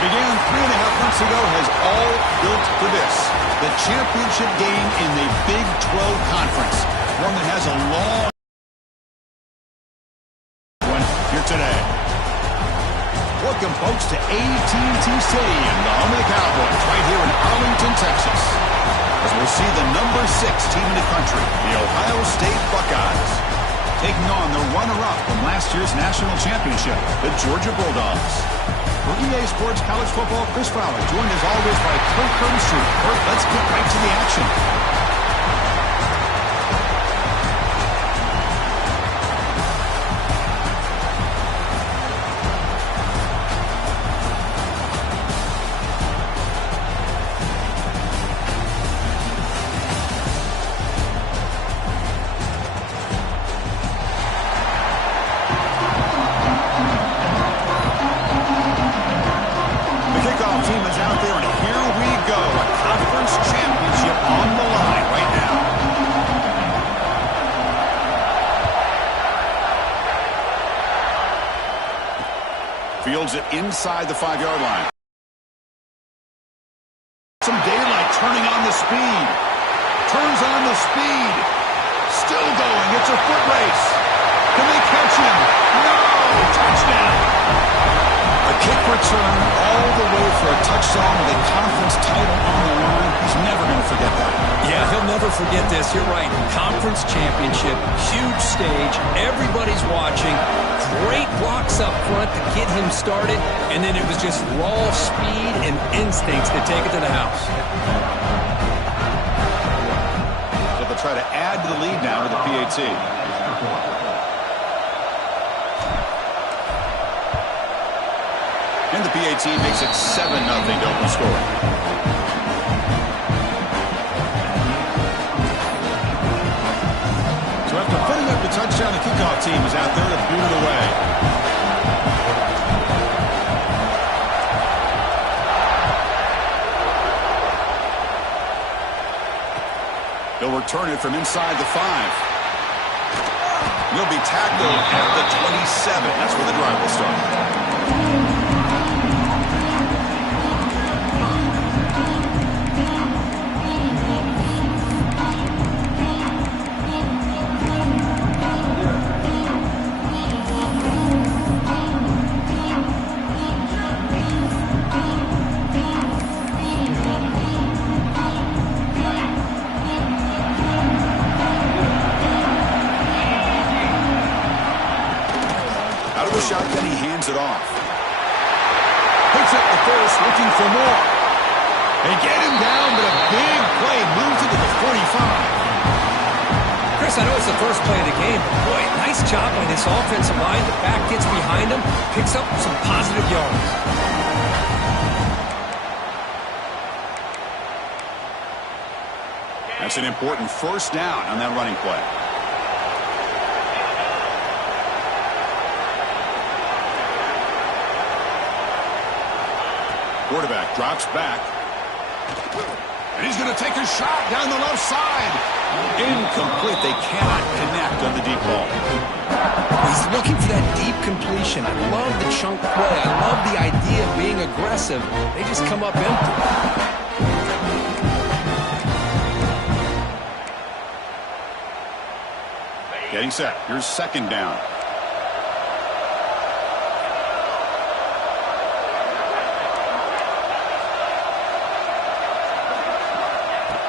began 3.5 months ago has all built for this. The championship game in the Big 12 Conference. One that has a long one here today. Welcome, folks, to AT&T Stadium, the home of the Cowboys, right here in Arlington, Texas. As we'll see the number 6 team in the country, the Ohio State Buckeyes, taking on the runner-up from last year's national championship, the Georgia Bulldogs. For EA Sports College Football, Chris Fowler, joined as always by Kirk Herbstreit. Kirk, let's get right to the action. Fields it inside the 5-yard line. Some daylight, turning on the speed. Turns on the speed. Still going. It's a foot race. Can they catch him? No! Touchdown! A kick return all the way for a touchdown with a conference title on the line. He's never going to forget that. Yeah, he'll never forget this. You're right. Conference championship, huge stage. Everybody's watching. Great blocks up front to get him started, and then it was just raw speed and instincts to take it to the house. So they'll try to add to the lead now with the PAT. And the PAT makes it 7-0 to open score. So after putting up the touchdown, the kickoff team is out there to boot it away. They'll return it from inside the 5. He'll be tackled at the 27. That's where the drive will start. Shotgun, he hands it off. Picks up the first, looking for more. They get him down, but a big play moves it to the 45. Chris, I know it's the first play of the game, but boy, nice job by this offensive line. The back gets behind him, picks up some positive yards. That's an important first down on that running play. Quarterback drops back. And he's going to take a shot down the left side. Incomplete. They cannot connect on the deep ball. He's looking for that deep completion. I love the chunk play. I love the idea of being aggressive. They just come up empty. Getting set. Here's second down.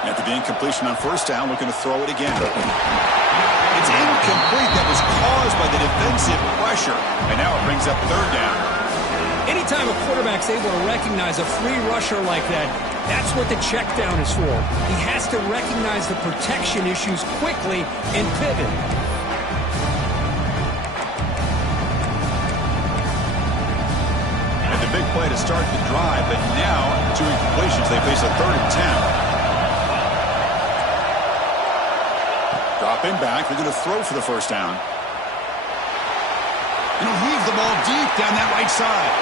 After the incompletion on first down, looking to throw it again. It's incomplete. That was caused by the defensive pressure. And now it brings up third down. Anytime a quarterback's able to recognize a free rusher like that, that's what the check down is for. He has to recognize the protection issues quickly and pivot. And the big play to start the drive, but now, 2 incompletions, they face a 3rd and 10. Dropping back, they're going to throw for the first down. And he'll heave the ball deep down that right side.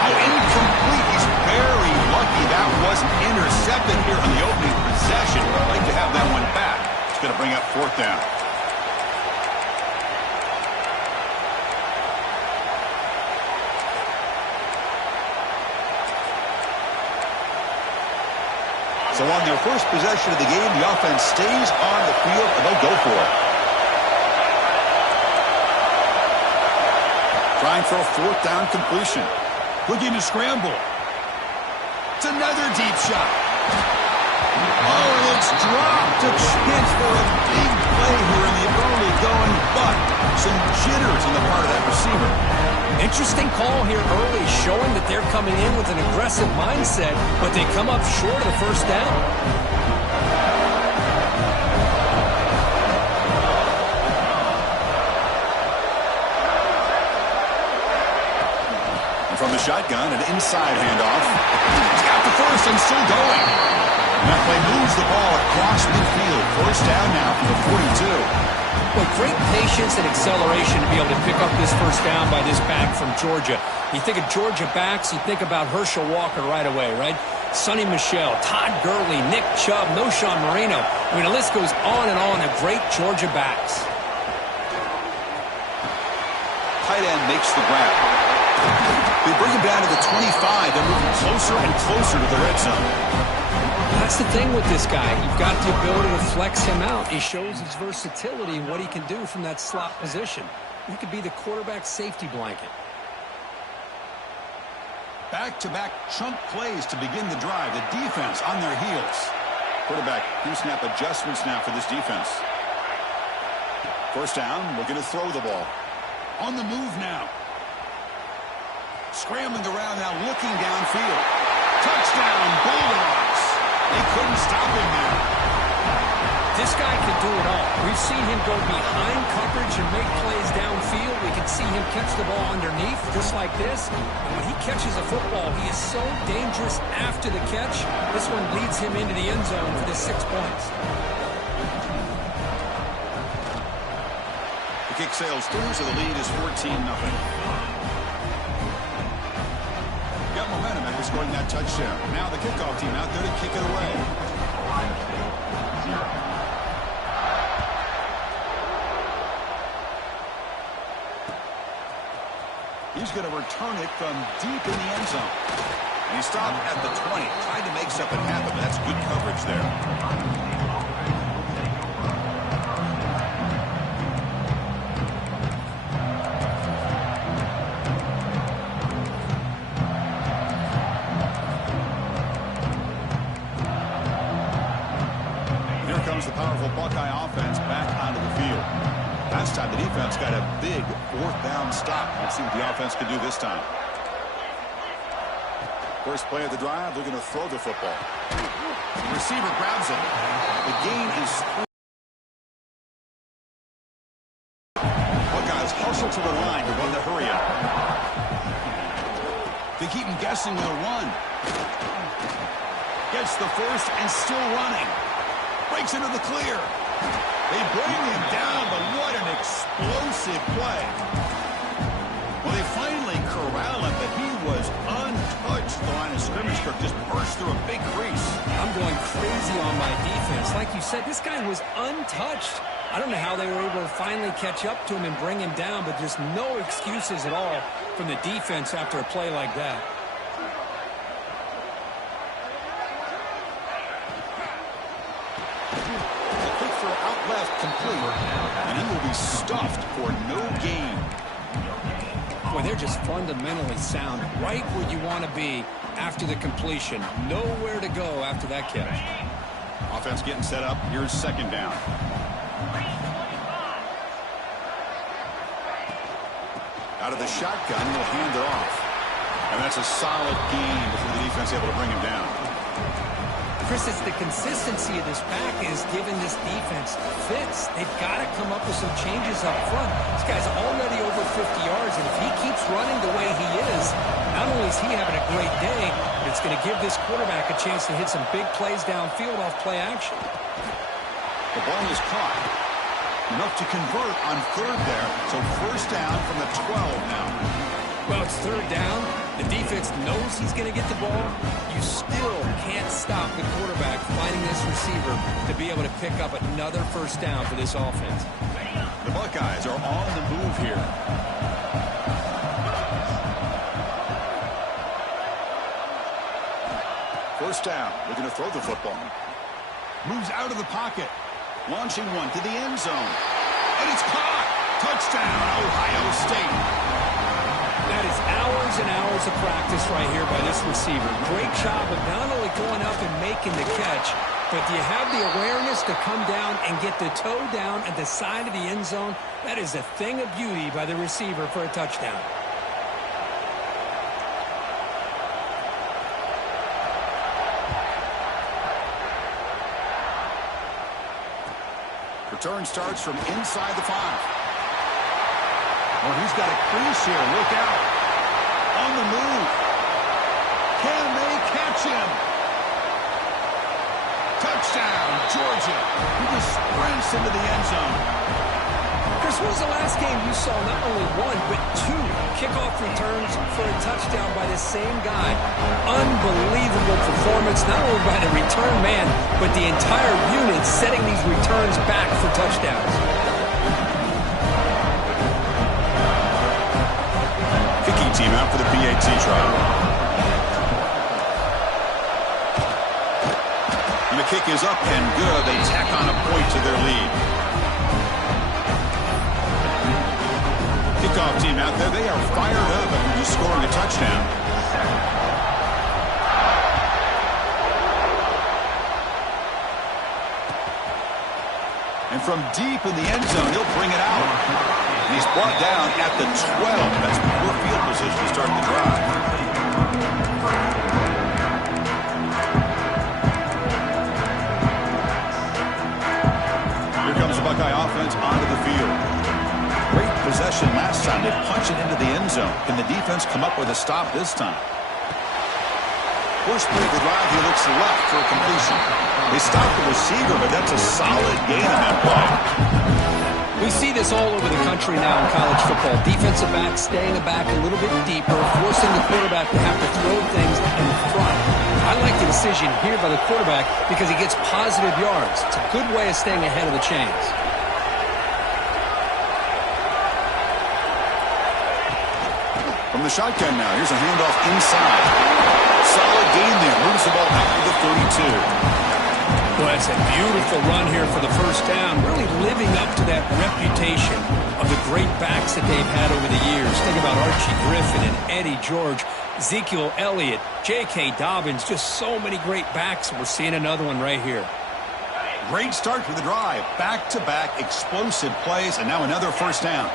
How incomplete. He's very lucky that wasn't intercepted here on the opening possession. I'd like to have that one back. It's going to bring up 4th down. So on their first possession of the game, the offense stays on the field, and they'll go for it. Trying for a fourth down completion. Looking to scramble. It's another deep shot. Oh, and it's dropped. A chance for a big play here in the early going, but some jitters on the part of that receiver. Interesting call here early, showing that they're coming in with an aggressive mindset, but they come up short of the first down. From the shotgun, an inside handoff. He's got the first and still going. And that play moves the ball across midfield. First down now from the 42. Well, great patience and acceleration to be able to pick up this first down by this back from Georgia. You think of Georgia backs, you think about Herschel Walker right away, right? Sonny Michel, Todd Gurley, Nick Chubb, Noshawn Marino. I mean, the list goes on and on of great Georgia backs. Tight end makes the grab. They bring him down to the 25. They're moving closer and closer to the red zone. That's the thing with this guy. You've got the ability to flex him out. He shows his versatility and what he can do from that slot position. He could be the quarterback's safety blanket. Back-to-back chunk plays to begin the drive. The defense on their heels. Quarterback pre-snap adjustments now for this defense. First down, looking to throw the ball. On the move now. Scrambling around now, looking downfield. Touchdown, Bulldogs. They couldn't stop him there. This guy can do it all. We've seen him go behind coverage and make plays downfield. We can see him catch the ball underneath, just like this. And when he catches a football, he is so dangerous after the catch. This one leads him into the end zone for the 6 points. The kick sails through, so the lead is 14-0. Got momentum after scoring that touchdown. Now the kickoff team out there to kick it away. He's going to return it from deep in the end zone. And he stopped at the 20, trying to make something happen, but that's good coverage there. The powerful Buckeye offense back onto the field. Last time the defense got a big fourth down stop. Let's see what the offense can do this time. First play of the drive, they're going to throw the football. The receiver grabs it. The gain is 3. Buckeyes hustle to the line to run the hurry up. They keep him guessing with a run. Gets the first and still running. Breaks into the clear. They bring him down, but what an explosive play. Well, they finally corral him, but he was untouched. The line of scrimmage, Kirk just burst through a big crease. I'm going crazy on my defense. Like you said, this guy was untouched. I don't know how they were able to finally catch up to him and bring him down, but just no excuses at all from the defense after a play like that. Complete, and he will be stuffed for no gain. Boy, they're just fundamentally sound, right where you want to be after the completion. Nowhere to go after that catch. Offense getting set up. Here's second down. Out of the shotgun, he'll hand it off. And that's a solid gain before the defense able to bring him down. Chris, it's the consistency of this back is giving this defense fits. They've got to come up with some changes up front. This guy's already over 50 yards, and if he keeps running the way he is, not only is he having a great day, but it's going to give this quarterback a chance to hit some big plays downfield off play action. The ball is caught. Enough to convert on third there. So first down from the 12 now. Well, it's third down. The defense knows he's going to get the ball. You still can't stop the quarterback finding this receiver to be able to pick up another first down for this offense. The Buckeyes are on the move here. First down. Looking to throw the football. Moves out of the pocket. Launching one to the end zone. And it's caught. Touchdown, Ohio State. That is hours and hours of practice right here by this receiver. Great job of not only going up and making the catch, but do you have the awareness to come down and get the toe down at the side of the end zone? That is a thing of beauty by the receiver for a touchdown. Return starts from inside the 5. Oh, he's got a crease here. Look out. On the move. Can they catch him? Touchdown, Georgia. He just sprints into the end zone. Chris, when was the last game you saw not only one, but 2 kickoff returns for a touchdown by the same guy? Unbelievable performance, not only by the return man, but the entire unit setting these returns back for touchdowns. Kicking team out for the PAT trial. And the kick is up and good. They tack on a point to their lead. Kickoff team out there, they are fired up after just scoring a touchdown. And from deep in the end zone, he'll bring it out. And he's brought down at the 12. That's poor field position to start the drive. Here comes the Buckeye offense onto the field. Great possession last time. They punch it into the end zone. Can the defense come up with a stop this time? First play of the drive, he looks left for a completion. They stop the receiver, but that's a solid gain on that play. We see this all over the country now in college football. Defensive backs staying back a little bit deeper, forcing the quarterback to have to throw things in front. I like the decision here by the quarterback because he gets positive yards. It's a good way of staying ahead of the chains. From the shotgun now, here's a handoff inside. Solid gain there. Moves the ball out to the 32. Well, it's a beautiful run here for the first down, really living up to that reputation of the great backs that they've had over the years. Think about Archie Griffin and Eddie George, Ezekiel Elliott, J.K. Dobbins, just so many great backs. We're seeing another one right here. Great start to the drive. Back-to-back explosive plays, and now another first down.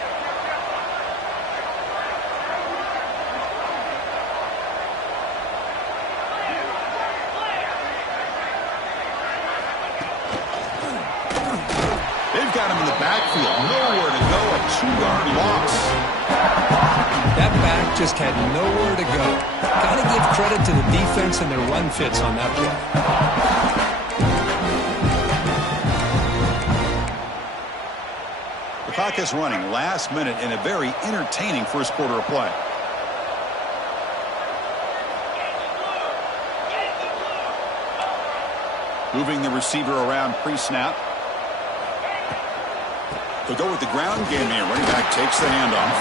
Got him in the backfield. Nowhere to go. A 2-yard loss. That back just had nowhere to go. Got to give credit to the defense and their run fits on that play. The clock is running last minute in a very entertaining first quarter of play. Moving the receiver around pre-snap. They'll go with the ground game here. Running back takes the handoff.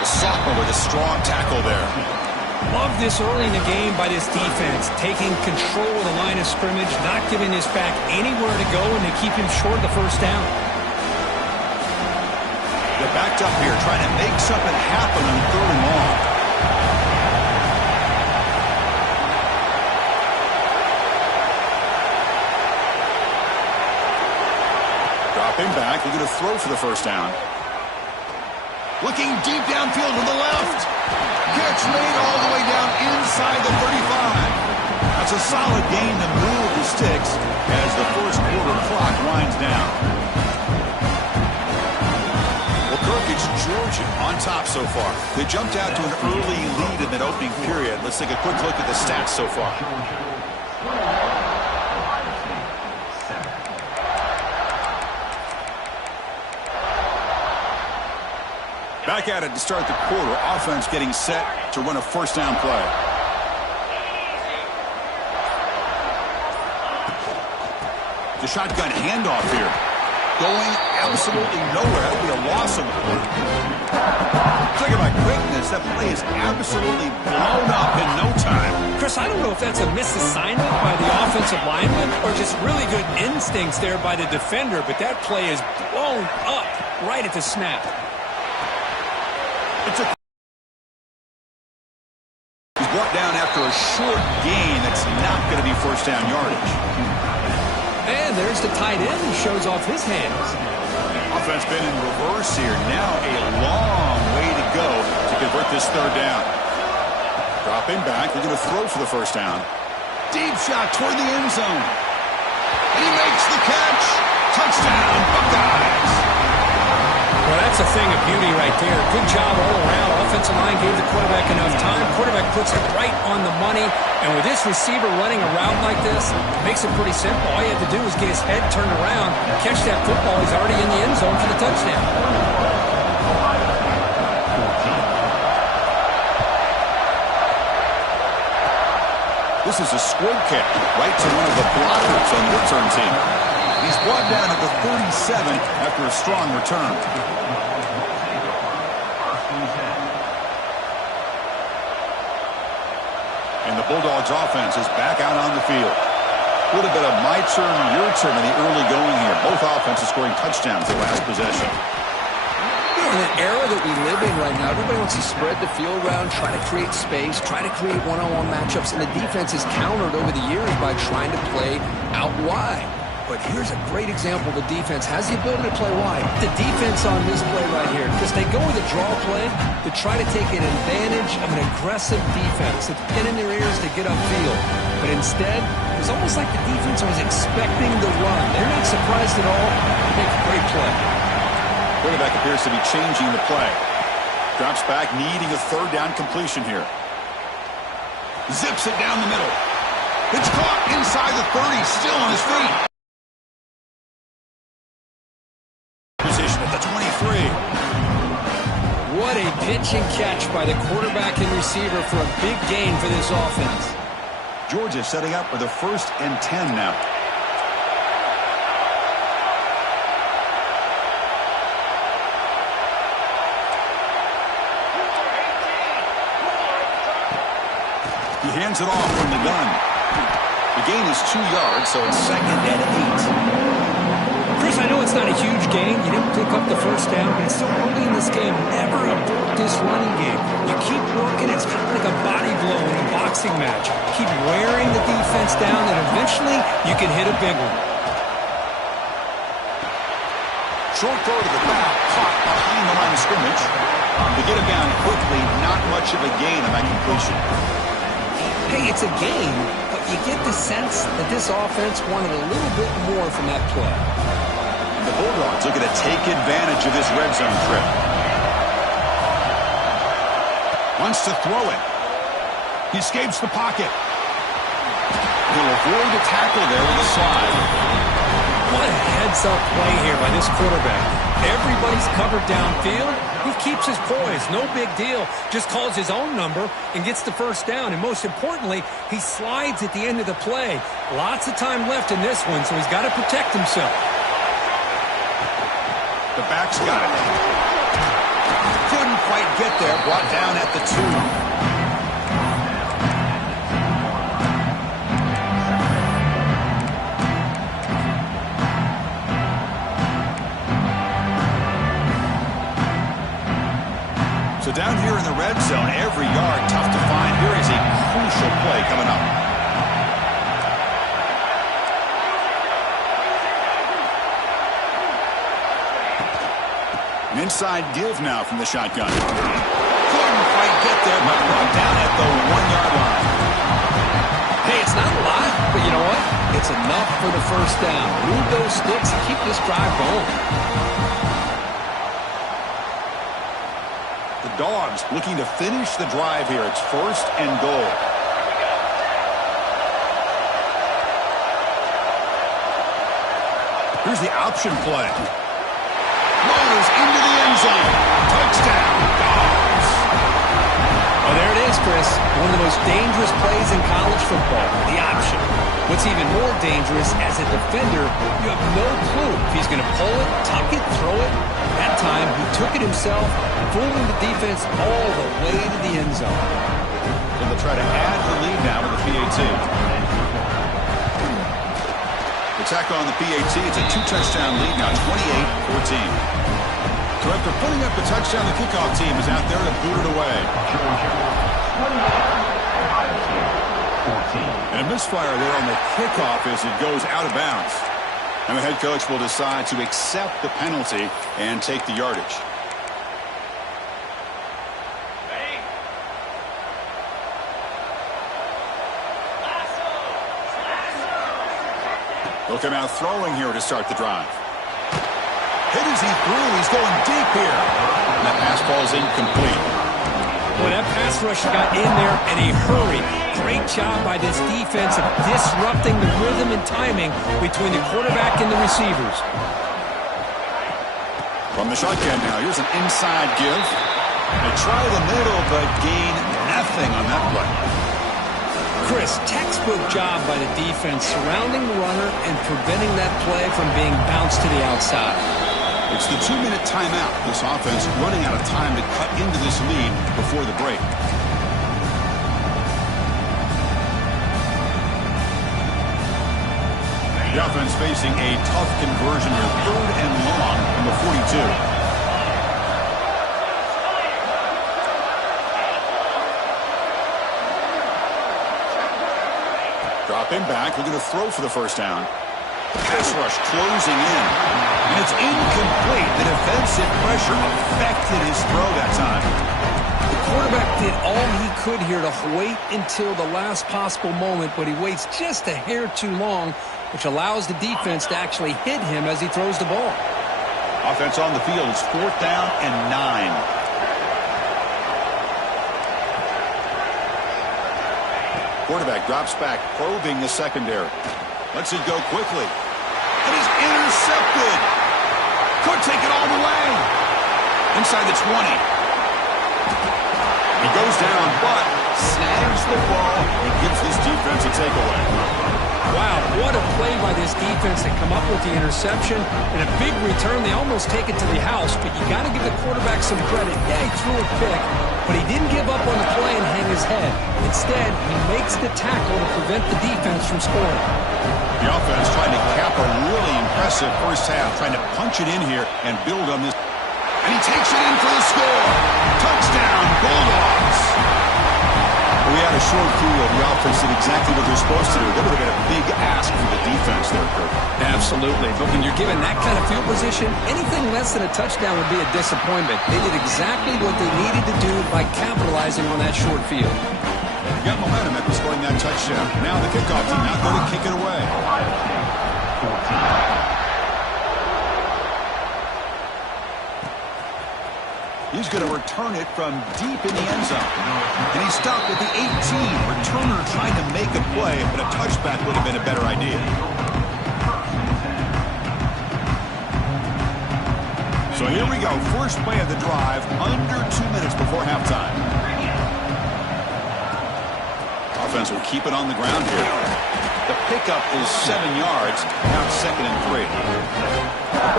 The sophomore with a strong tackle there. Love this early in the game by this defense. Taking control of the line of scrimmage, not giving this back anywhere to go, and they keep him short of the first down. They're backed up here, trying to make something happen on 3rd and long. Dropping back, they're going to throw for the first down. Looking deep downfield to the left. Catch made all the way down inside the 35. That's a solid gain to move the sticks as the first quarter clock winds down. Well, Kirk, it's Georgia on top so far. They jumped out to an early lead in that opening period. Let's take a quick look at the stats so far. Back at it to start the quarter. Offense getting set to run a first down play. The shotgun handoff here. Going absolutely nowhere. That would be a loss of the play. Talking about quickness. that play is absolutely blown up in no time. Chris, I don't know if that's a misassignment by the offensive lineman or just really good instincts there by the defender, but that play is blown up right at the snap. He's brought down after a short gain. That's not going to be first down yardage. And there's the tight end who shows off his hands. Offense been in reverse here. Now a long way to go to convert this third down. Dropping back. They're going to throw for the first down. Deep shot toward the end zone. And he makes the catch. Touchdown, Buckeyes. Well, that's a thing of beauty right there. Good job all around. Offensive line gave the quarterback enough time. Quarterback puts it right on the money. And with this receiver running a route like this, it makes it pretty simple. All you have to do is get his head turned around, catch that football. He's already in the end zone for the touchdown. This is a squib kick right to one of the blockers on the return team. He's brought down at the 37 after a strong return. And the Bulldogs offense is back out on the field. A little bit of my turn, your turn in the early going here. Both offenses scoring touchdowns the last possession. In an era that we live in right now, everybody wants to spread the field around, try to create space, try to create one-on-one matchups, and the defense is countered over the years by trying to play out wide. But here's a great example. The defense has the ability to play wide. The defense on this play right here, because they go with a draw play to try to take an advantage of an aggressive defense. It's pin in their ears to get upfield. But instead, it was almost like the defense was expecting the run. They're not surprised at all. They make a great play. Quarterback appears to be changing the play. Drops back, needing a third down completion here. Zips it down the middle. It's caught inside the 30, still on his feet. Position at the 23. What a pitch and catch by the quarterback and receiver for a big gain for this offense. Georgia setting up for the 1st and 10 now. He hands it off from the gun. The gain is 2 yards, so it's 2nd and 8. Chris, I know it's not a huge gain. You didn't pick up the first down, but it's still early in this game. Never abort this running game. You keep working. It's kind of like a body blow in a boxing match. Keep wearing the defense down, and eventually you can hit a big one. Short throw to the back, caught behind the line of scrimmage. To get him down quickly, not much of a gain on that completion. Hey, it's a game, but you get the sense that this offense wanted a little bit more from that play. The Bulldogs looking to take advantage of this red zone trip. Wants to throw it. He escapes the pocket. He'll avoid the tackle there with a slide. What a heads-up play here by this quarterback. Everybody's covered downfield. He keeps his poise. No big deal. Just calls his own number and gets the first down. And most importantly, he slides at the end of the play. Lots of time left in this one, so he's got to protect himself. The back's got it. Couldn't quite get there. Brought down at the 2. So down here in the red zone, every yard tough to find. Here is a crucial play coming up. An inside give now from the shotgun. Couldn't quite get there, but brought down at the 1-yard line. Hey, it's not a lot, but you know what? It's enough for the first down. Move those sticks and keep this drive going. Dogs looking to finish the drive here. It's 1st and goal. Here's the option play. Rolls into the end zone. Touchdown, Dogs. Oh, there it is, Chris. One of the most dangerous plays in college football. The option. What's even more dangerous, as a defender, you have no clue if he's going to pull it, tuck it, throw it. That time, he took it himself, fooling the defense all the way to the end zone. So they'll try to add the lead now with the PAT. The tackle on the PAT, it's a 2-touchdown lead now, 28-14. So after putting up the touchdown, the kickoff team is out there to boot it away. And a misfire there on the kickoff as it goes out of bounds. And the head coach will decide to accept the penalty and take the yardage. They'll come out throwing here to start the drive. Hit as he threw. He's going deep here. And that pass ball is incomplete. Boy, that pass rush got in there in a hurry. Great job by this defense of disrupting the rhythm and timing between the quarterback and the receivers. From the shotgun now, here's an inside give. They try the middle, but gain nothing on that play. Chris, textbook job by the defense surrounding the runner and preventing that play from being bounced to the outside. It's the 2-minute timeout. This offense running out of time to cut into this lead before the break. The offense facing a tough conversion here, 3rd and long from the 42. Dropping back, looking to throw for the first down. Pass rush closing in. And it's incomplete. The defensive pressure affected his throw that time. The quarterback did all he could here to wait until the last possible moment, but he waits just a hair too long, which allows the defense to actually hit him as he throws the ball. Offense on the field. It's 4th down and 9. Quarterback drops back, probing the secondary. Lets it go quickly. And he's intercepted. Could take it all the way. Inside the 20. He goes down, but snags the ball and gives this defense a takeaway. Wow, what a play by this defense to come up with the interception. And a big return. They almost take it to the house, but you got to give the quarterback some credit. Yeah, he threw a pick, but he didn't give up on the play and hang his head. Instead, he makes the tackle to prevent the defense from scoring. The offense trying to cap a really impressive first half, trying to punch it in here and build on this. And he takes it in for the score. Touchdown, Bulldogs. We had a short field. The offense did exactly what they're supposed to do. That would have been a big ask for the defense there, Kirk. Absolutely. But when you're given that kind of field position, anything less than a touchdown would be a disappointment. They did exactly what they needed to do by capitalizing on that short field. Got momentum after scoring that touchdown. Now the kickoff team not going to kick it away. He's going to return it from deep in the end zone. And he's stopped at the 18. Returner trying to make a play, but a touchback would have been a better idea. So here we go. First play of the drive, under 2 minutes before halftime. Offense will keep it on the ground here. The pickup is 7 yards. Now it's 2nd and 3.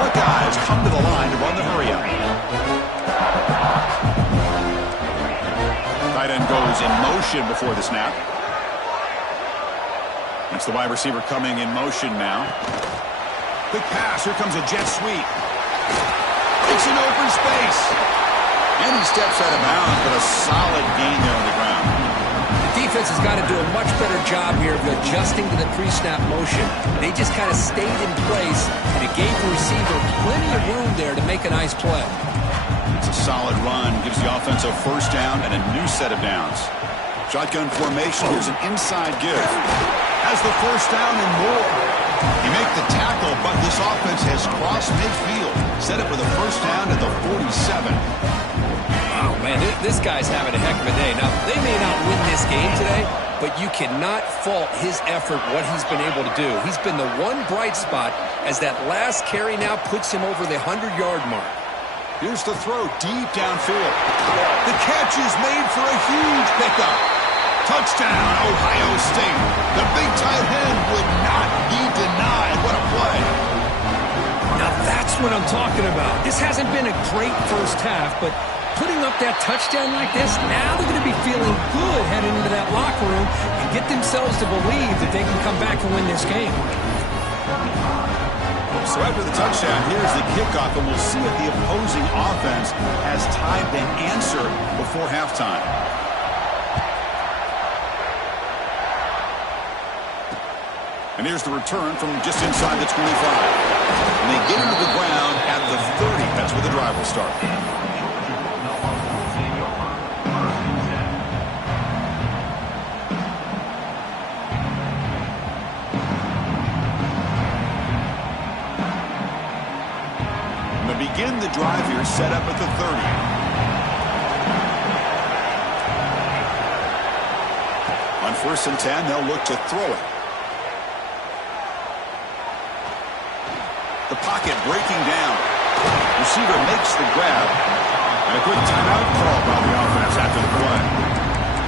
Buckeyes come to the line to run the hurry up. Tight end goes in motion before the snap. It's the wide receiver coming in motion now. Quick pass. Here comes a jet sweep. Takes an open space. And he steps out of bounds, but a solid gain there on the ground. The defense has got to do a much better job here of adjusting to the pre-snap motion. They just kind of stayed in place, and it gave the receiver plenty of room there to make a nice play. It's a solid run. Gives the offense a first down and a new set of downs. Shotgun formation. Here's an inside give. Has the first down and more. You make the tackle, but this offense has crossed midfield. Set up for the first down at the 47. Oh, man, this guy's having a heck of a day. Now, they may not win this game today, but you cannot fault his effort, what he's been able to do. He's been the one bright spot as that last carry now puts him over the 100-yard mark. Here's the throw deep downfield. The catch is made for a huge pickup. Touchdown, Ohio State. The big tight end would not be denied. What a play. Now that's what I'm talking about. This hasn't been a great first half, but putting up that touchdown like this, now they're going to be feeling good heading into that locker room and get themselves to believe that they can come back and win this game. So after the touchdown, here's the kickoff, and we'll see if the opposing offense has time to answer before halftime. And here's the return from just inside the 25. And they get into the ground at the 30. That's where the drive will start. And to begin the drive here, set up at the 30. On 1st and 10, they'll look to throw it. The pocket breaking down. Receiver makes the grab. And a quick timeout call by the offense after the play.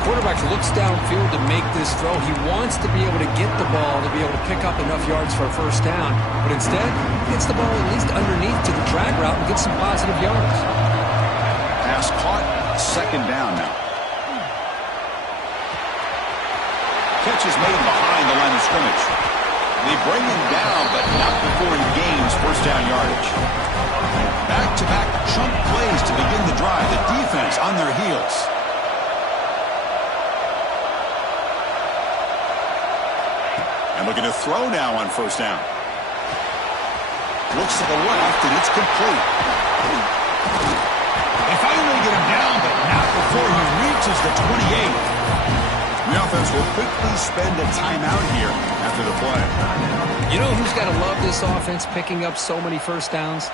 Quarterback looks downfield to make this throw. He wants to be able to get the ball to be able to pick up enough yards for a first down. But instead, gets the ball at least underneath to the drag route and gets some positive yards. Pass caught. 2nd down now. Catch is made behind the line of scrimmage. They bring him down, but not before he gains first down yardage. Back-to-back chunk plays to begin the drive. The defense on their heels. And looking to throw now on 1st down. Looks to the left, and it's complete. They finally get him down, but not before he reaches the 28. The offense will quickly spend a timeout here after the play. You know who's got to love this offense picking up so many first downs?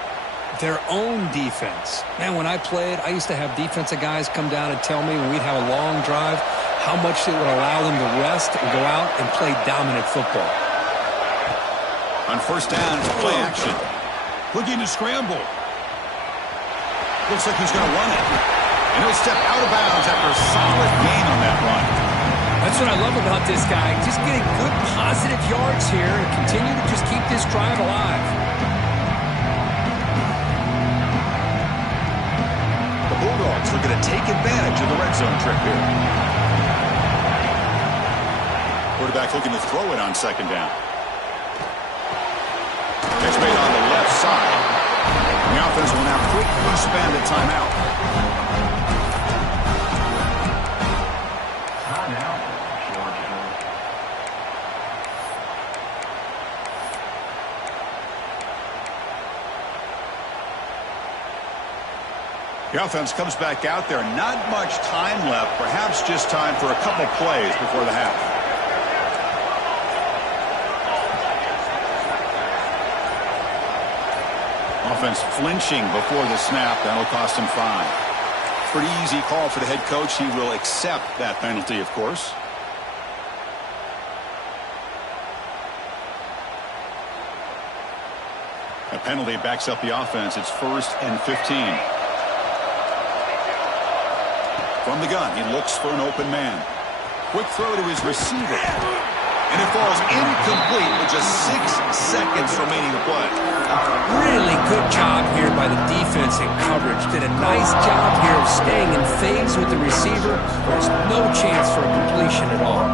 Their own defense. Man, when I played, I used to have defensive guys come down and tell me when we'd have a long drive how much it would allow them to rest and go out and play dominant football. On 1st down, it's play action. Looking to scramble. Looks like he's going to run it. And he'll step out of bounds after a solid gain on that run. That's what I love about this guy. Just getting good positive yards here and continue to just keep this drive alive. The Bulldogs are going to take advantage of the red zone trip here. Quarterback looking to throw it on 2nd down. Catch made on the left side. And the offense will now quickly spend a timeout. The offense comes back out there. Not much time left. Perhaps just time for a couple plays before the half. Offense flinching before the snap. That'll cost him 5. Pretty easy call for the head coach. He will accept that penalty, of course. A penalty backs up the offense. It's 1st and 15. From the gun, he looks for an open man. Quick throw to his receiver. And it falls incomplete with just 6 seconds remaining to play. Really good job here by the defense in coverage. Did a nice job here of staying in phase with the receiver. There's no chance for a completion at all.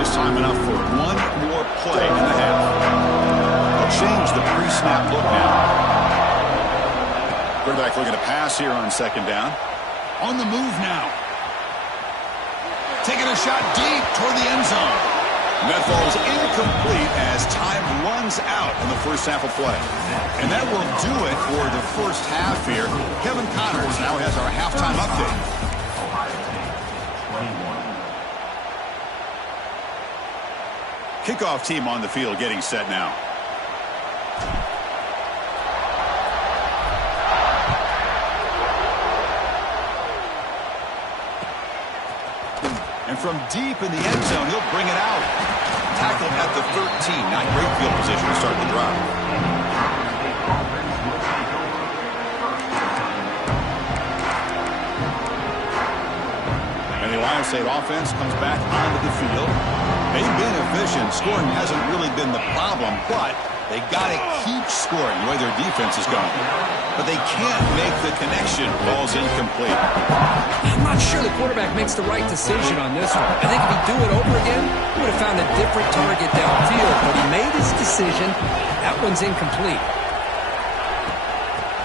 Just time enough for one more play in the half. They'll change the pre-snap look now. Quarterback looking to pass here on 2nd down. On the move now. Taking a shot deep toward the end zone. And that falls incomplete as time runs out in the first half of play. And that will do it for the first half here. Kevin Connors now has our halftime update. Kickoff team on the field getting set now. And from deep in the end zone, he'll bring it out. Tackled at the 13. Not great field position to start the drive. And And the Ohio State offense comes back onto the field. They've been efficient. Scoring hasn't really been the problem, but they got to keep scoring the way their defense is going. But they can't make the connection. Ball's incomplete. I'm not sure the quarterback makes the right decision on this one. I think if he'd do it over again, he would have found a different target downfield. But he made his decision. That one's incomplete.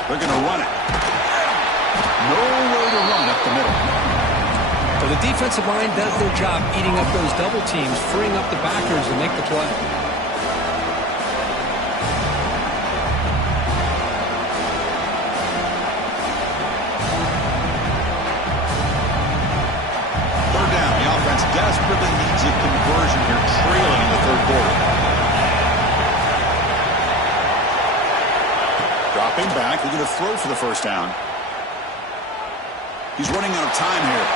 They're going to run it. No way to run up the middle. So the defensive line does their job eating up those double teams, freeing up the backers to make the play. Third down. The offense desperately needs a conversion here, trailing in the third quarter. Dropping back. They're going to throw for the first down. He's running out of time here.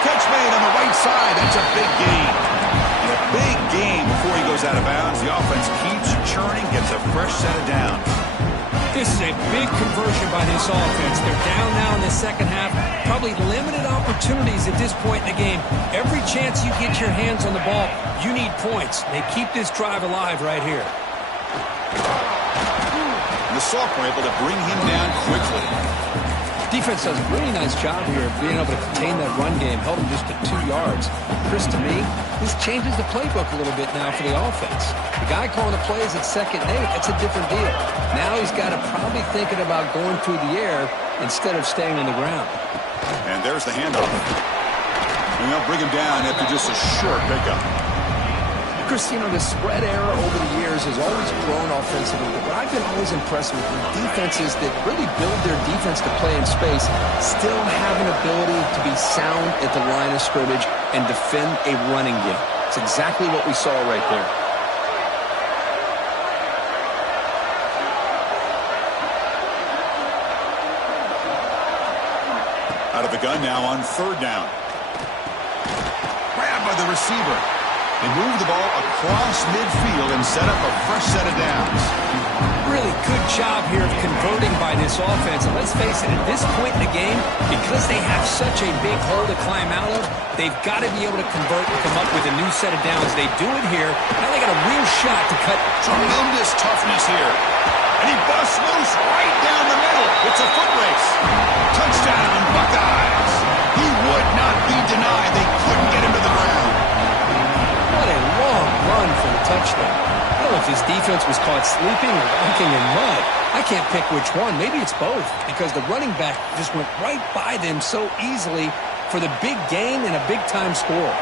Catch made on the right side. That's a big gain. And a big gain before he goes out of bounds. The offense keeps churning, gets a fresh set of downs. This is a big conversion by this offense. They're down now in the second half. Probably limited opportunities at this point in the game. Every chance you get your hands on the ball, you need points. They keep this drive alive right here. And the Sophomore able to bring him down quickly. Defense does a really nice job here of being able to contain that run game. Held him just to 2 yards. Chris, to me, this changes the playbook a little bit now for the offense. The guy calling the plays at 2nd and 8, that's a different deal. Now he's got to probably thinking about going through the air instead of staying on the ground. And there's the handoff. And they'll bring him down after just a short pickup. Chris, you know, the spread era over the years has always grown offensively, but what I've been always impressed with defenses that really build their defense to play in space still have an ability to be sound at the line of scrimmage and defend a running game. It's exactly what we saw right there. Out of the gun now on 3rd down. Grabbed by the receiver. They move the ball across midfield and set up a fresh set of downs. Really good job here of converting by this offense. And let's face it, at this point in the game, because they have such a big hole to climb out of, they've got to be able to convert and come up with a new set of downs. They do it here. Now they got a real shot to cut. Tremendous toughness here. And he busts loose right down the middle. It's a foot race. Touchdown, Buckeyes. He would not be denied. They couldn't get him to the ground. What a long run for the touchdown. I don't know if his defense was caught sleeping or walking in mud. I can't pick which one. Maybe it's both, because the running back just went right by them so easily for the big gain and a big-time score.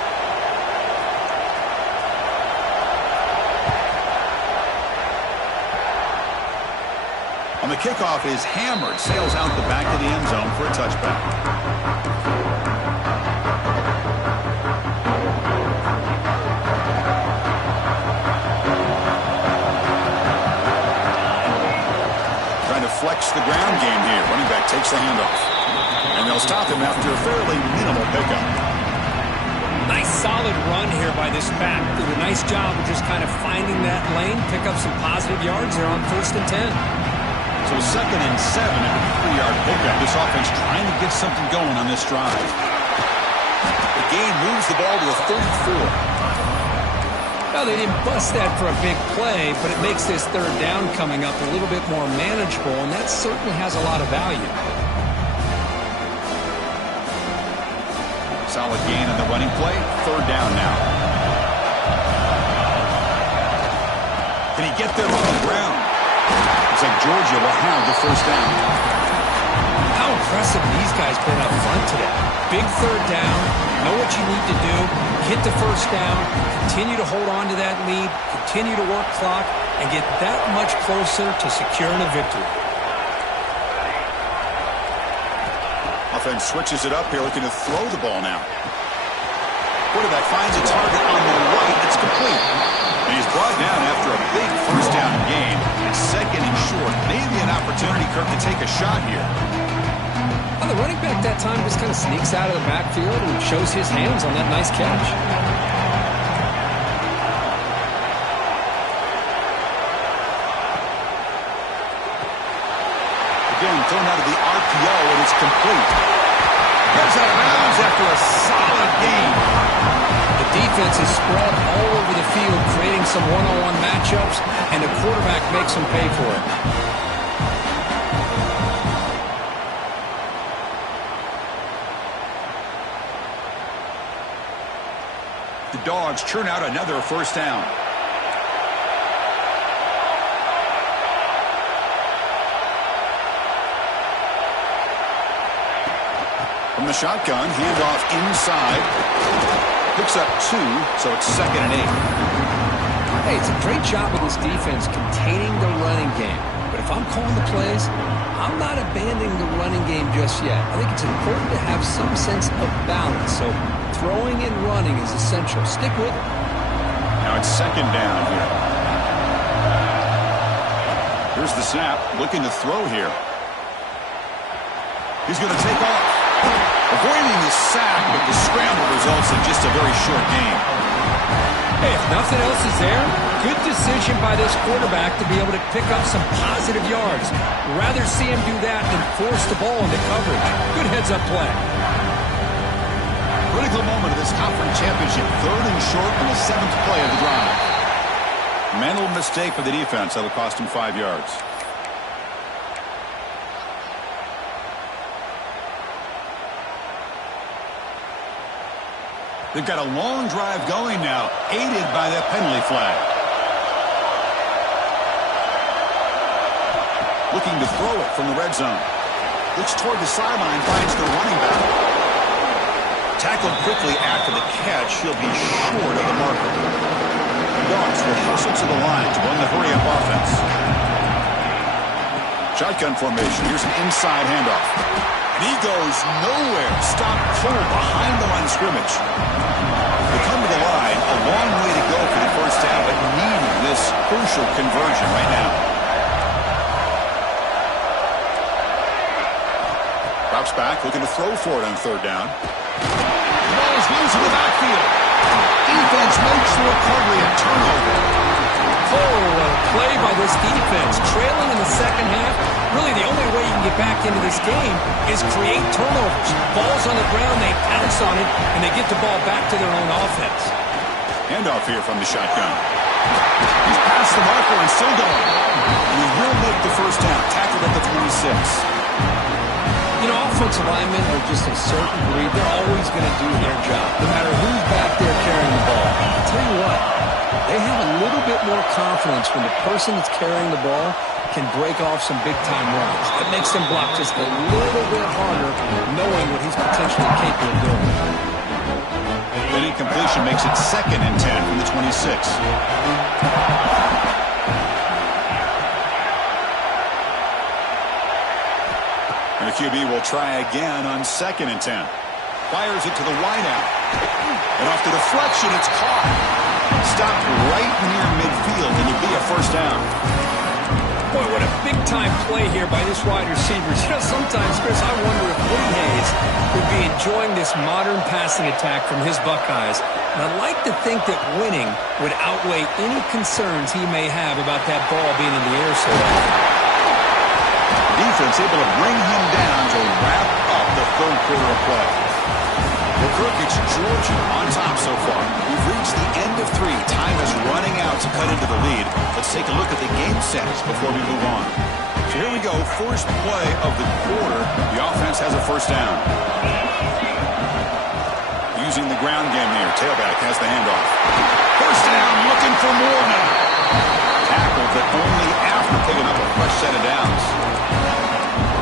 On the kickoff is hammered, sails out the back of the end zone for a touchback. Flex the ground game here. Running back takes the handoff. And they'll stop him after a fairly minimal pickup. Nice solid run here by this back. Did a nice job of just kind of finding that lane, pick up some positive yards there on 1st and 10. So 2nd and 7 and a 3-yard pickup. This offense trying to get something going on this drive. The gain moves the ball to the 34. Well, they didn't bust that for a big play, but it makes this 3rd down coming up a little bit more manageable, and that certainly has a lot of value. Solid gain on the running play. 3rd down now. Can he get them on the ground? Looks like Georgia will have the 1st down. How impressive these guys been up front today. Big 3rd down. Know what you need to do. Hit the 1st down. Continue to hold on to that lead. Continue to work clock and get that much closer to securing a victory. Offense switches it up here, looking to throw the ball now. Quarterback finds a target on the right. It's complete. And he's brought down after a big 1st down gain. It's 2nd and short. Maybe an opportunity, Kirk, to take a shot here. Well, the running back that time just kind of sneaks out of the backfield and shows his hands on that nice catch. Again, thrown out of the RPO, and it's complete. Gets out of bounds after for a solid gain. The defense is spread all over the field, creating some one-on-one matchups, and the quarterback makes them pay for it. The Dogs churn out another first down. From the shotgun, handoff inside. Picks up 2, so it's 2nd and 8. Hey, it's a great job of this defense containing the running game. But if I'm calling the plays, I'm not abandoning the running game just yet. I think it's important to have some sense of balance. So throwing and running is essential. Stick with it. Now it's 2nd down here. Here's the snap. Looking to throw here. He's going to take off. Avoiding the sack, but the scramble results in just a very short game. Hey, if nothing else is there, good decision by this quarterback to be able to pick up some positive yards. Rather see him do that than force the ball into coverage. Good heads-up play. Critical moment of this conference championship. 3rd and short on the 7th play of the drive. Mental mistake for the defense. That'll cost him 5 yards. They've got a long drive going now, aided by that penalty flag. Looking to throw it from the red zone. Looks toward the sideline, finds the running back. Tackled quickly after the catch. He'll be short of the marker. Dogs will hustle to the line to run the hurry-up offense. Shotgun formation. Here's an inside handoff. And he goes nowhere. Stop cold behind the line of scrimmage. They come to the line. A long way to go for the first down, but needing this crucial conversion right now. Drops back, looking to throw for it on 3rd down. The ball is loose in the backfield. Defense makes the recovery and turnover. Oh, a play by this defense. Trailing in the second half. Really, the only way you can get back into this game is create turnovers. Ball's on the ground, they pounce on it, and they get the ball back to their own offense. Handoff here from the shotgun. He's past the marker and still going. And he will make the first down. Tackled at the 26. You know, offensive linemen are just a certain breed. They're always going to do their job, no matter who's back there carrying the ball. I'll tell you what, they have a little bit more confidence when the person that's carrying the ball can break off some big-time runs. It makes them block just a little bit harder, knowing what he's potentially capable of doing. That incompletion makes it 2nd and 10 from the 26. And the QB will try again on 2nd and 10. Fires it to the wideout. And off the deflection, it's caught. Stopped right near midfield, and it'll be a first down. Boy, what a big-time play here by this wide receiver. You know, sometimes, Chris, I wonder if Woody Hayes would be enjoying this modern passing attack from his Buckeyes. And I'd like to think that winning would outweigh any concerns he may have about that ball being in the air so often. Defense able to bring him down to wrap up the 3rd quarter of play. Well, Kirk, it's Georgia on top so far. We've reached the end of 3. Time is running out to cut into the lead. Let's take a look at the game sets before we move on. So here we go. First play of the quarter. The offense has a first down. Using the ground game here. Tailback has the handoff. First down, looking for more now. Tackled, but only after picking up a fresh set of downs.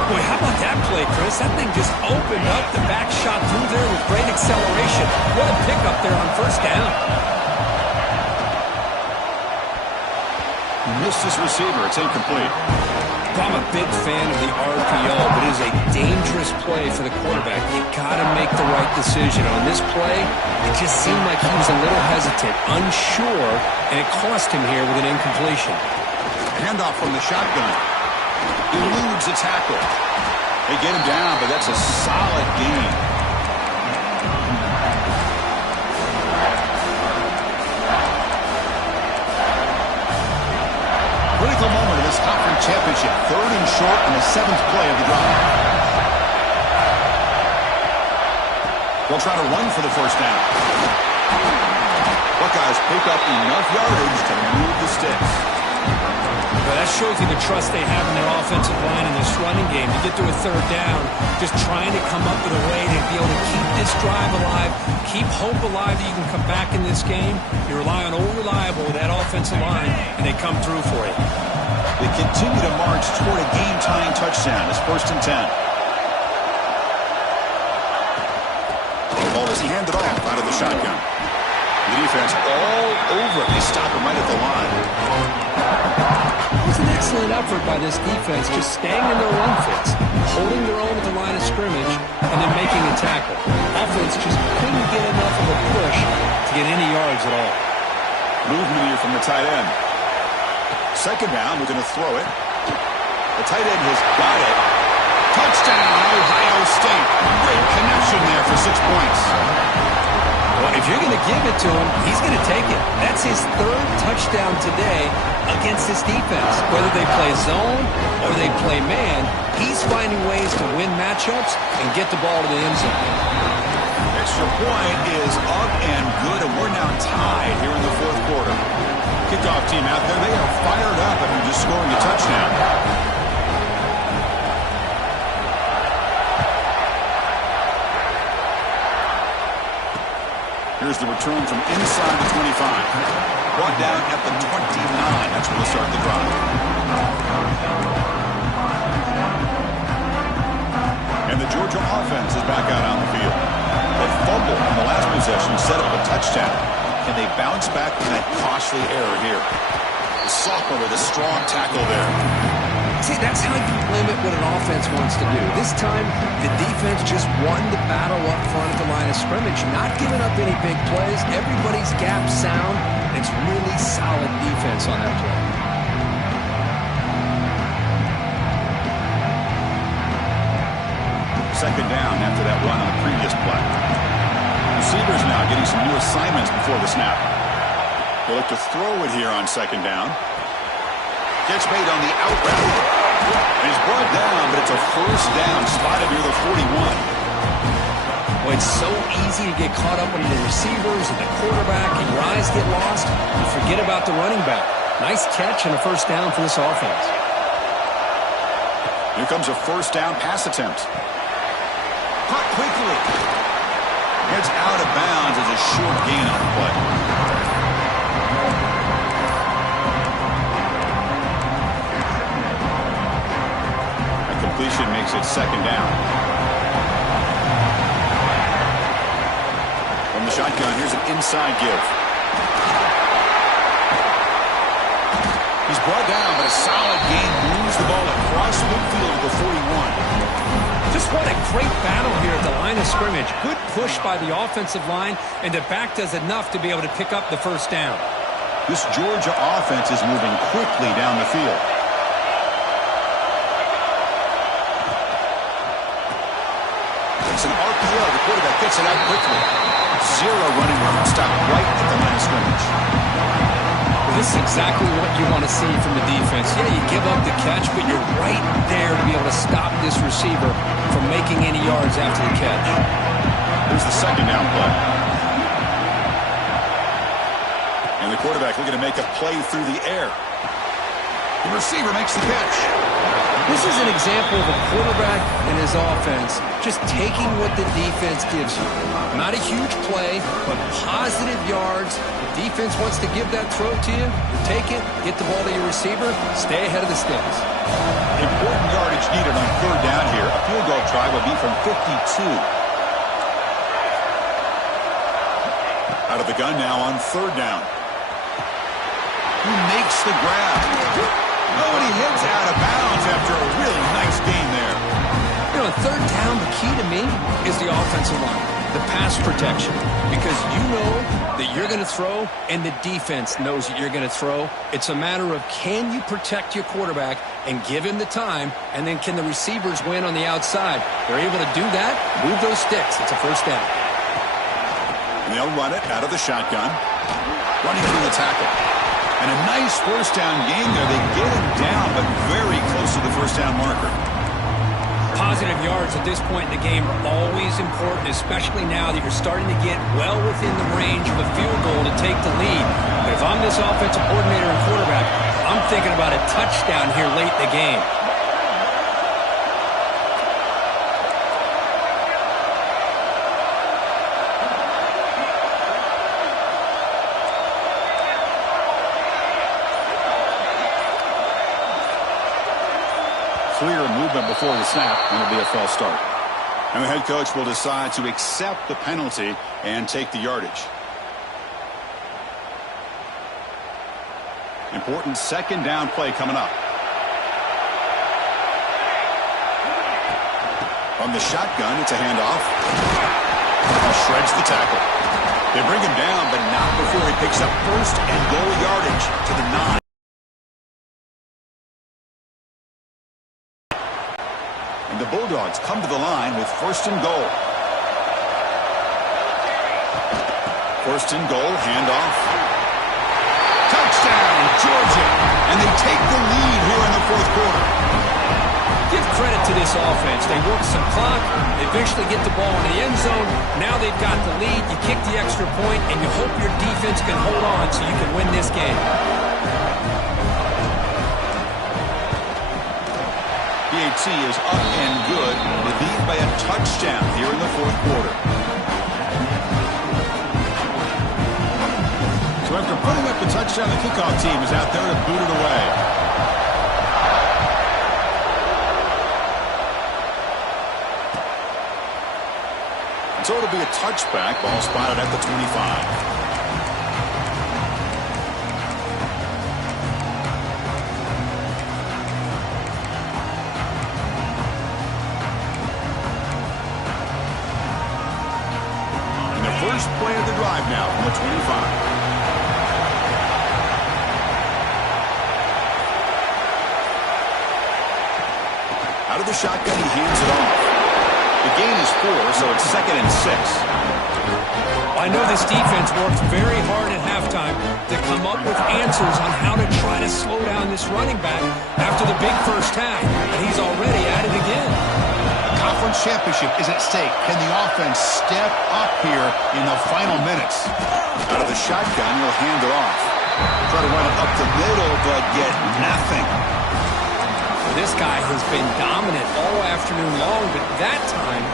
Boy, how about that play, Chris? That thing just opened up. The back shot through there with great acceleration. What a pickup there on first down. Missed his receiver. It's incomplete. I'm a big fan of the RPO, but it is a dangerous play for the quarterback. You got to make the right decision. On this play, it just seemed like he was a little hesitant, unsure, and it cost him here with an incompletion. Handoff from the shotgun. Eludes the tackle. They get him down, but that's a solid gain. Critical moment of this conference championship. 3rd and short on the 7th play of the drive. They'll try to run for the first down. Buckeyes pick up enough yardage to move the sticks. Well, that shows you the trust they have in their offensive line in this running game. To get to a third down, just trying to come up with a way to be able to keep this drive alive, keep hope alive that you can come back in this game. You rely on old reliable with that offensive line, and they come through for you. They continue to march toward a game-tying touchdown. It's 1st and 10. The ball is handed off out of the shotgun. The defense all over it. They stop him right at the line. It was an excellent effort by this defense, just staying in their run fits, holding their own at the line of scrimmage, and then making a tackle. Offense just couldn't get enough of a push to get any yards at all. Movement here from the tight end. 2nd down, we're going to throw it. The tight end has got it. Touchdown, Ohio State. Great connection there for 6 points. Well, if you're going to give it to him, he's going to take it. That's his 3rd touchdown today against this defense. Whether they play zone or they play man, he's finding ways to win matchups and get the ball to the end zone. Extra point is up and good, and we're now tied here in the 4th quarter. Kickoff team out there, they are fired up after just scoring a touchdown. Here's the return from inside the 25. Brought down at the 29. That's where they'll start the drive. And the Georgia offense is back out on the field. They fumbled on the last possession, set up a touchdown. Can they bounce back from that costly error here? The sophomore with a strong tackle there. See, that's how you limit what an offense wants to do. This time, the defense just won the battle up front at the line of scrimmage, not giving up any big plays. Everybody's gap sound. It's really solid defense on that play. Second down after that run on the previous play. Receivers now getting some new assignments before the snap. They look to throw it here on 2nd down. Gets made on the out route. And he's brought down, but it's a first down spotted near the 41. Well, it's so easy to get caught up on the receivers and the quarterback, and your eyes get lost. You forget about the running back. Nice catch and a first down for this offense. Here comes a first down pass attempt. Caught quickly. Heads out of bounds as a short gain on the play. Completion makes it 2nd down. From the shotgun, here's an inside give. He's brought down, but a solid gain moves the ball across midfield to the 41. Just what a great battle here at the line of scrimmage. Good push by the offensive line, and the back does enough to be able to pick up the first down. This Georgia offense is moving quickly down the field. It's an RPO. The quarterback gets it out quickly. 0 running room. Stopped right at the line of scrimmage. Well, this is exactly what you want to see from the defense. Yeah, you give up the catch, but you're right there to be able to stop this receiver from making any yards after the catch. Here's the 2nd down play. And the quarterback looking to make a play through the air. The receiver makes the catch. This is an example of a quarterback and his offense just taking what the defense gives you. Not a huge play, but positive yards. The defense wants to give that throw to you. You take it, get the ball to your receiver, stay ahead of the sticks. Important yardage needed on 3rd down here. A field goal try will be from 52. Out of the gun now on 3rd down. Who makes the grab? Oh, and he heads out of bounds after a really nice gain there. You know, 3rd down, the key to me is the offensive line, the pass protection, because you know that you're going to throw and the defense knows that you're going to throw. It's a matter of can you protect your quarterback and give him the time, and then can the receivers win on the outside? They're able to do that, move those sticks. It's a first down. And they'll run it out of the shotgun, running through the tackle. And a nice first down gain there. They get him down, but very close to the first down marker. Positive yards at this point in the game are always important, especially now that you're starting to get well within the range of a field goal to take the lead. But if I'm this offensive coordinator and quarterback, I'm thinking about a touchdown here late in the game. Clear movement before the snap, and it'll be a false start. And the head coach will decide to accept the penalty and take the yardage. Important second down play coming up. From the shotgun, it's a handoff. He shreds the tackle. They bring him down, but not before he picks up first and goal yardage to the 9. And the Bulldogs come to the line with first and goal. First and goal, handoff. Touchdown, Georgia! And they take the lead here in the fourth quarter. Give credit to this offense. They work some clock. They eventually get the ball in the end zone. Now they've got the lead. You kick the extra point, and you hope your defense can hold on so you can win this game. PAT is up and good. They lead by a touchdown here in the fourth quarter. So after putting up the touchdown, the kickoff team is out there to boot it away. So it'll be a touchback. Ball spotted at the 25. First play of the drive now from the 25. Out of the shotgun, he hands it off. The gain is 4, so it's 2nd and 6. I know this defense worked very hard at halftime to come up with answers on how to try to slow down this running back after the big first half, and he's already at it again. Conference championship is at stake. Can the offense step up here in the final minutes? Out of the shotgun, he'll hand it off. Try to run it up the middle, but get nothing. This guy has been dominant all afternoon long, but that time,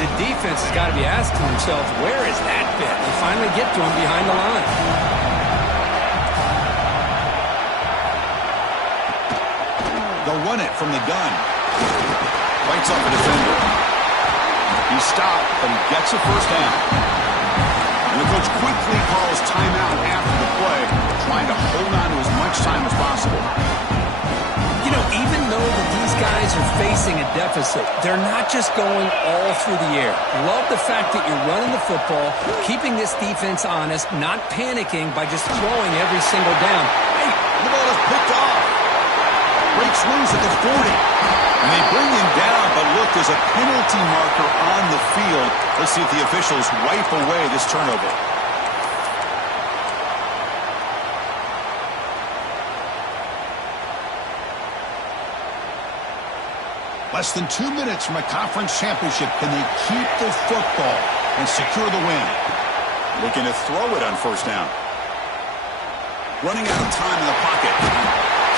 the defense has got to be asking themselves, where is that fit? They finally get to him behind the line. They'll run it from the gun. Fights off a defender. He's stopped, but he gets a first down. And the coach quickly calls timeout after the play, trying to hold on to as much time as possible. You know, even though that these guys are facing a deficit, they're not just going all through the air. Love the fact that you're running the football, keeping this defense honest, not panicking by just throwing every single down. Hey, the ball is picked off. Breaks loose at the 40. And they bring him down, but look, there's a penalty marker on the field. Let's see if the officials wipe away this turnover. Less than 2 minutes from a conference championship. Can they keep the football and secure the win? Looking to throw it on first down. Running out of time in the pocket.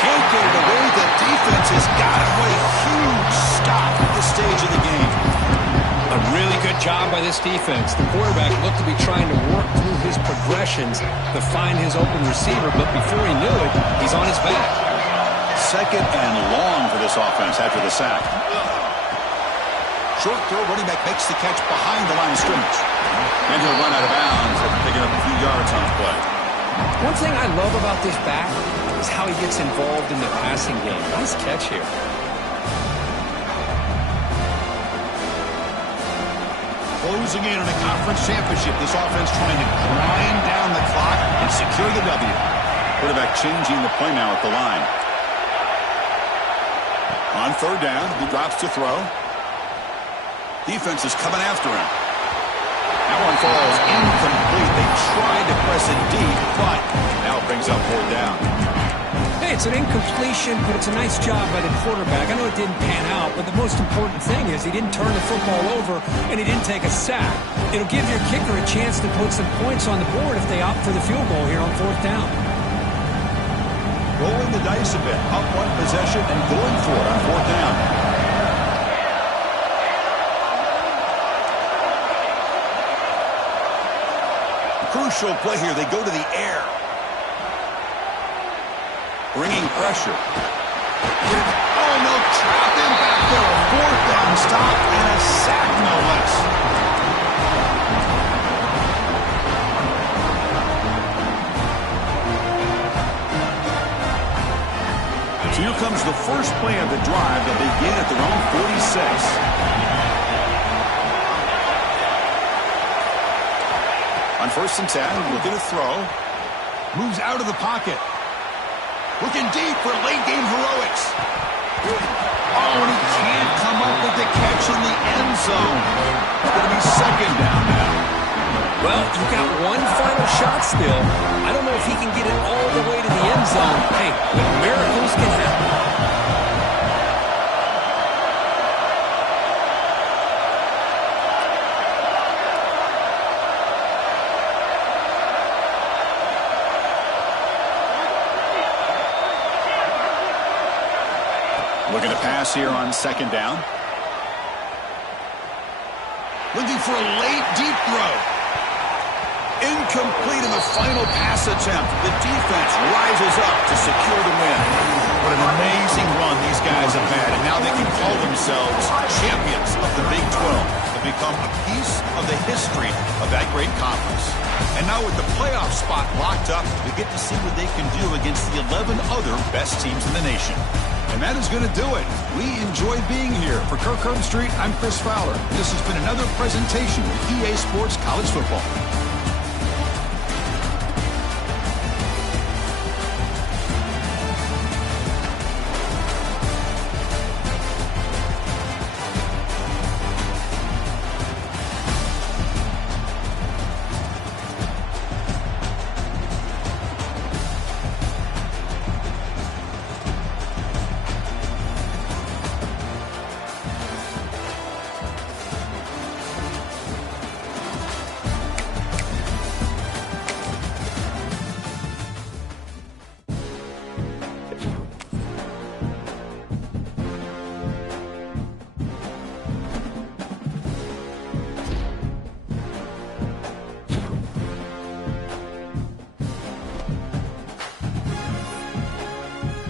Can't get it away. The defense has got him. What a huge stop at this stage of the game. A really good job by this defense. The quarterback looked to be trying to work through his progressions to find his open receiver, but before he knew it, he's on his back. Second and long for this offense after the sack. Short throw, running back makes the catch behind the line of scrimmage. And he'll run out of bounds after picking up a few yards on the play. One thing I love about this back is how he gets involved in the passing game. Nice catch here. Closing in on a conference championship, this offense trying to grind down the clock and secure the W. Quarterback changing the play now at the line. On third down, he drops to throw. Defense is coming after him. That one falls incomplete. They tried to press it deep, but now it brings up fourth down. Hey, it's an incompletion, but it's a nice job by the quarterback. I know it didn't pan out, but the most important thing is he didn't turn the football over and he didn't take a sack. It'll give your kicker a chance to put some points on the board if they opt for the field goal here on 4th down. Rolling the dice a bit, up one possession and going for it on 4th down. Crucial play here. They go to the air. Bringing pressure. Oh, no, trapped him back there. A 4th down stop and a sack, no less. So here comes the first play of the drive. They'll begin at their own 46. On 1st and 10, looking to throw. Moves out of the pocket. Looking deep for late-game heroics. Oh, and he can't come up with the catch in the end zone. It's going to be 2nd down now. Well, you got one final shot still. I don't know if he can get it all the way to the end zone. Hey, but miracles can happen. Looking to pass here on 2nd down. Looking for a late, deep throw. Incomplete in the final pass attempt. The defense rises up to secure the win. What an amazing run these guys have had, and now they can call themselves champions of the Big 12 and become a piece of the history of that great conference. And now with the playoff spot locked up, we get to see what they can do against the 11 other best teams in the nation. And that is going to do it. We enjoy being here. For Kirk Street, I'm Chris Fowler. This has been another presentation of EA Sports College Football.